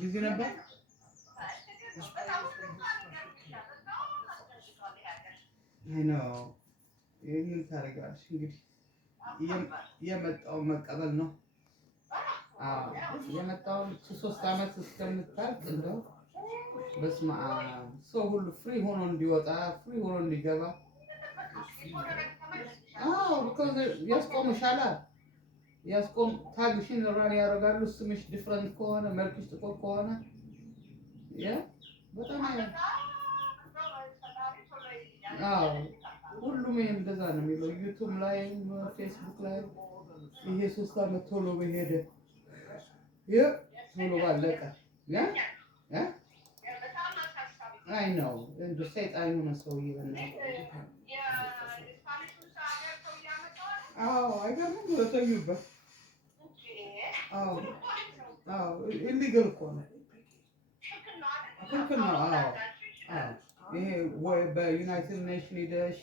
ጊዜ ነበር አይ ነው ይሄን ታደርጋለሽ እንግዲህ የመጣው መቀበል ነው የመጣው 3 አመት እስከምታልቅ እንደው በስመ አብ ሰው ሁሉ ፍሪ ሆኖ እንዲወጣ ፍሪ ሆኖ እንዲገባ ያስቆምሻላ ያስቆም ታግሽን ራን ያደርጋሉ ስምሽ ዲፍረንት ከሆነ መልክሽ ጥቁር ከሆነ በጣም ሁሉም እንደዛ ነው የሚለው ዩቲዩብ ላይ ፌስቡክ ላይ ይሄ 3 አመት ቶሎ በሄደ ቶሎ ባለቀ አይ ነው እንደ ሰይጣን ሆነ ሰውዬ አይገርምም ወተዩበት ኢሊጋል እኮ ነው ክልክል ነው ይሄ ወይ በዩናይትድ ኔሽን ሄደሽ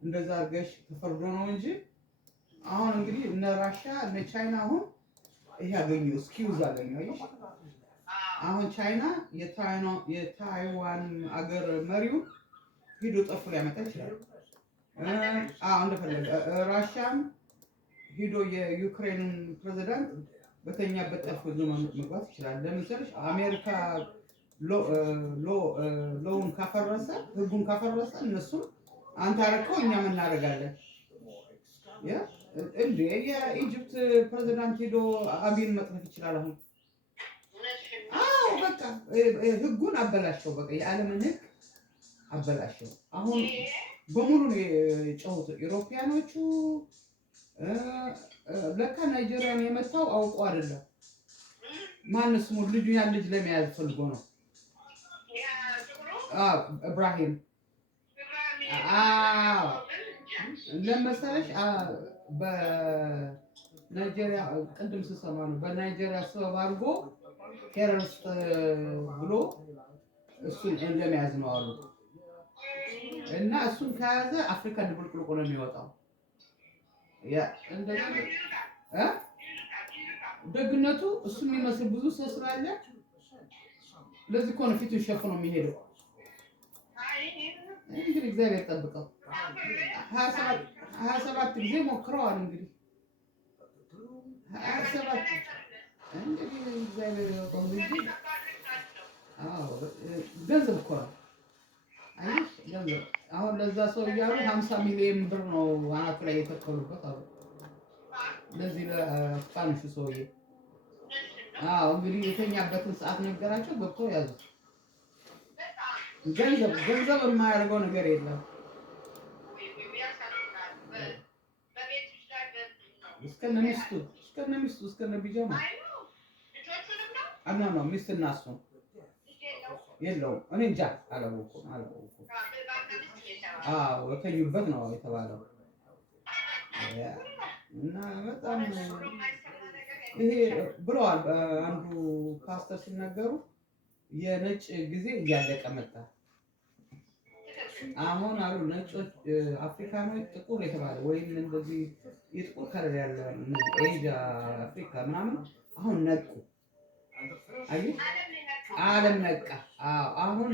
እንደዛ አድርገሽ ተፈርዶ ነው እንጂ አሁን እንግዲህ እነ ራሽያ እነ ቻይና አሁን ይሄ አገኙ ስኪውዝ አገኙ አሁን ቻይና የታይዋን አገር መሪው ሂዶ ጠፍ ሊያመጣ ይችላል እንደፈለገ ራሽያም ሂዶ የዩክሬንን ፕሬዝዳንት በተኛበት ጠፍ መግባት ይችላል ለምሳሌ አሜሪካ ሎውን ካፈረሰ ህጉን ካፈረሰ እነሱ አንተ አረከው እኛ ምን እናደርጋለን እንዴ የኢጂፕት ፕሬዝዳንት ሄዶ አቢን መጥራት ይችላል አሁን በቃ ህጉን አበላሸው በቃ የዓለምን ህግ አበላሸው አሁን በሙሉ ነው የጨውት ኢሮፒያኖቹ ለካ ናይጄሪያን የመታው አውቆ አይደለም ማንስ ሙሉ ልጁ ያን ልጅ ለመያዝ ፈልጎ ነው ኢብራሂም ለምሳሌ በናይጄሪያ ቅድም ስሰማ ነው በናይጄሪያ ሰበብ አድርጎ ቴሮሪስት ብሎ እሱን እንደሚያዝ ነው አሉ እና እሱን ከያዘ አፍሪካ ድብልቅልቁ ነው የሚወጣው እንደዛ ደግነቱ እሱ የሚመስል ብዙ ሰው ስላለ ለዚህ እኮ ነው ፊቱን ሸፍኖ የሚሄደው እንግዲህ እግዚአብሔር ጠብቀው 27 ጊዜ ሞክረዋል እንግዲህ 27 እንግዲህ እግዚአብሔር ያውቀው እንጂ ገንዘብ እኮ ነው አይሽ ገንዘብ አሁን ለዛ ሰው እያሉ 50 ሚሊዮን ብር ነው አናቱ ላይ የተከሉበት አሉ ለዚህ ለስፓኒሽ ሰውዬ እንግዲህ የተኛበትን ሰዓት ነገራቸው ገብቶ ያዙት ገንዘብ የማያደርገው ነገር የለም እስከነ ሚስቱ እስከነ ቢጃማ ነው ሚስትና እሱ የለውም እኔ እንጃ አላወኩም ወተዩበት ነው የተባለው እና በጣም ይሄ ብለዋል አንዱ ፓስተር ሲናገሩ የነጭ ጊዜ እያለቀ መጣ አሁን አሉ ነጮች አፍሪካኖች ጥቁር የተባለ ወይም እንደዚህ የጥቁር ከለር ያለው ኤዥያ አፍሪካ ምናምን አሁን ነቁ አይ ዓለም ነቃ አሁን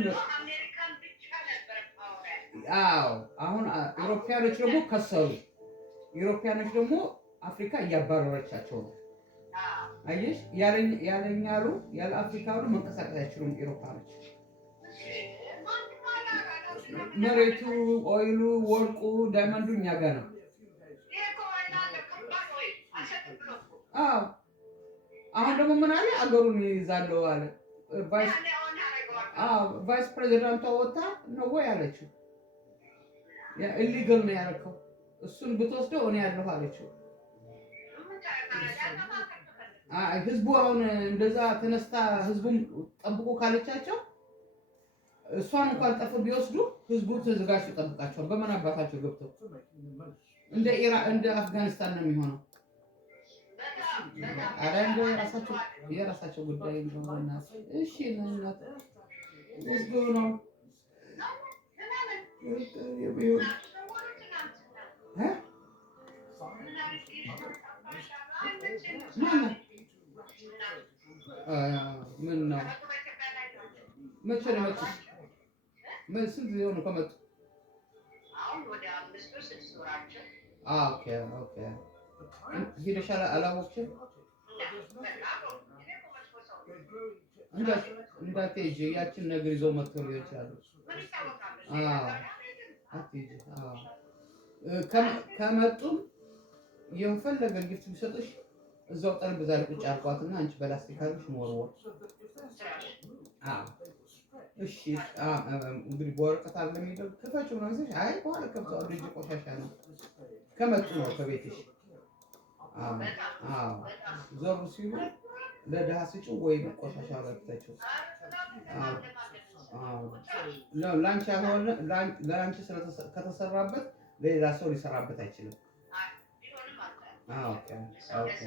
አሁን አውሮፓውያኖች ደግሞ ከሰሩ ኢሮፒያኖች ደግሞ አፍሪካ እያባረረቻቸው ነው አይሽ ያለኛሉ ያለ አፍሪካው መንቀሳቀስ አይችሉም ኢሮፓኖች መሬቱ ኦይሉ ወርቁ ዳይመንዱ እኛ ጋር ነው አሁን ደግሞ ምን አለ አገሩን ይዛለው አለ ቫይስ ፕሬዝዳንቷ ወጣ ነው ወይ አለችው ኢሊጋል ነው ያረከው እሱን ብትወስደው እኔ ያለሁ አለችው ህዝቡ አሁን እንደዛ ተነስታ ህዝቡን ጠብቆ ካለቻቸው እሷን እንኳን ጠፍ ቢወስዱ ህዝቡ ተዘጋጅቶ ጠብቃቸው በመና አባታቸው ገብተው እንደ ኢራን እንደ አፍጋኒስታን ነው የሚሆነው አራንዶ የራሳቸው ጉዳይ እንደሆነ እሺ እናት ህዝቡ ነው ምን ነው መቼ ነው የመጡት? ስንት ጊዜ ሆነ ከመጡ? አሁን ወደ 5 ወር 6 ወራቸው። ኦኬ ኦኬ። ሄደሽ አላወቅሽም? እንዳትሄጂ ያችን ነገር ይዘው መጥተው ሊሆን ይችላሉ። አትሄጂ። ከመጡም የፈለገ ጊፍት ቢሰጥሽ እዛው ጠረጴዛ ላይ ቁጭ አድርጓትና አንቺ በላስቲክ አድርገሽ መወርወር። እሺ እንግዲህ በወረቀት አለ የሚለው ክፈችው ነው እንጂ አይ በኋላ ከብተዋል ልጅ ቆሻሻ ነው ከመጡ ነው ከቤትሽ። ዞር ሲሉ ለድሃ ስጪው ወይም ቆሻሻ ረግተችው። ላንቺ ያልሆነ ለአንቺ ከተሰራበት ለሌላ ሰው ሊሰራበት አይችልም። ኦኬ ኦኬ።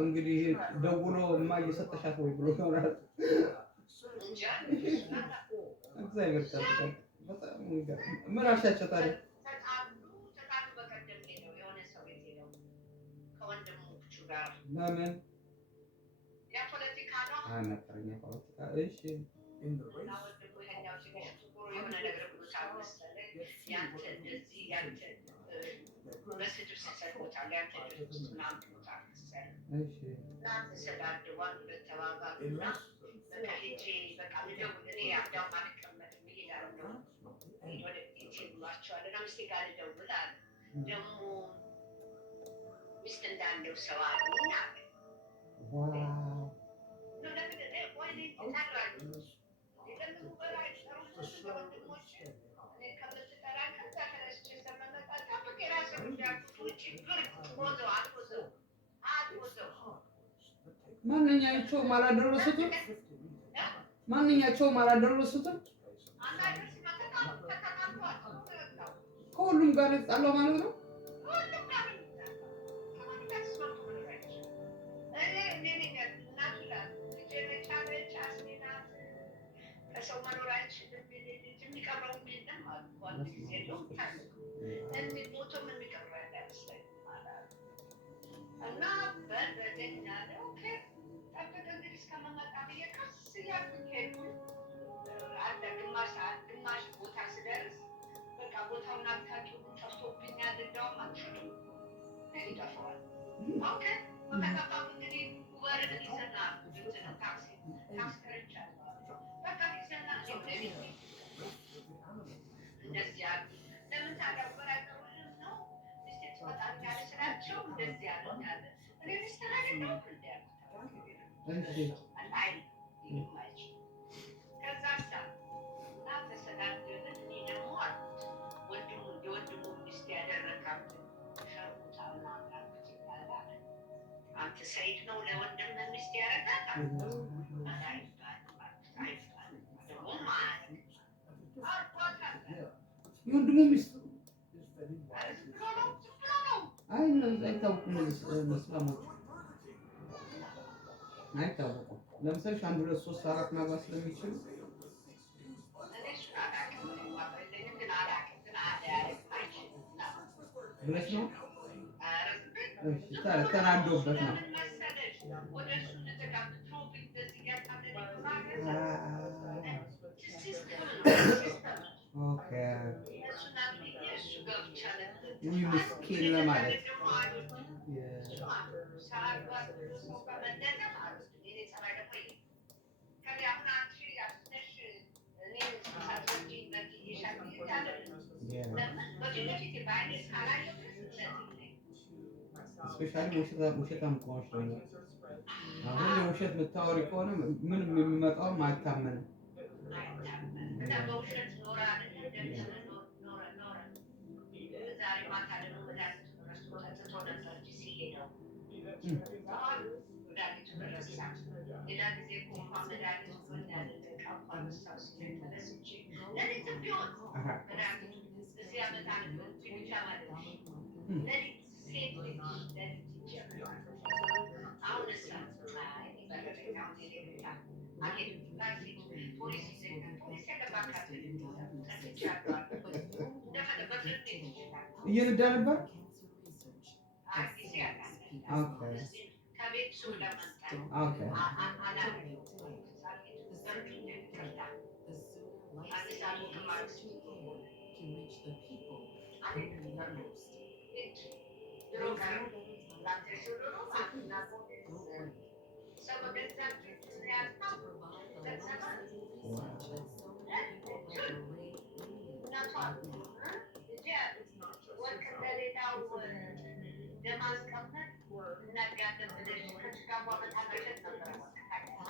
እንግዲህ ደውሎ እየሰጠሻት ወይ ብሎ ይሆናል። እግዚአብሔር ይመስገን። በጣም ምን አልሻቸው ታዲያ? ለምን አነቀረኛ ፖለቲካ? እሺ ሚስት እንዳለው ሰው አለኝ አለ። ማንኛቸውም አላደረሱትም። ከሁሉም ጋር ጣለው ማለት ነው። ሰይድ ነው ለወንድም ሚስት ያረጋታል። የወንድሙ ሚስት አይ አይታወቁም። እስላሞች አይታወቁም። ለምሳሌ 1 2 3 4 ማግባት ስለሚችሉ ብለሽ ነው ተናዶበት ነው። ኦኬ ውይ ምስኪን ለማለት ስፔሻሊ ውሸታም ከሆንሽ ነው። አሁን የውሸት የምታወሪ ከሆነ ምንም የሚመጣውም አይታመንም። እየነዳ ነበር። Okay.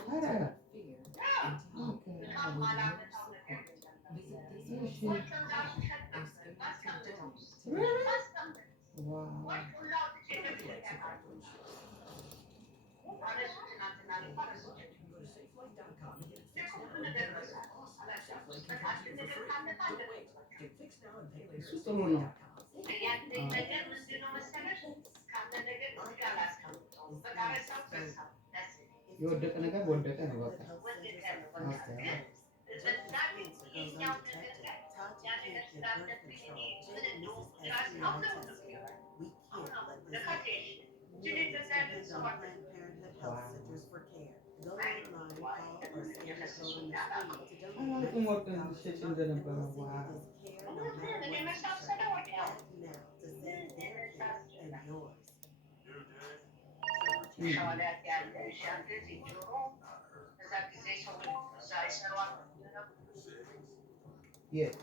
ኧረ ኦኬ። እሺ ዋው እሱ ጥሩ ነው። የወደቀ ነገር ወደቀ ነው በቃ። አላውቅም ወርቅ ስትሸጪ እንደነበረ። ዋው የት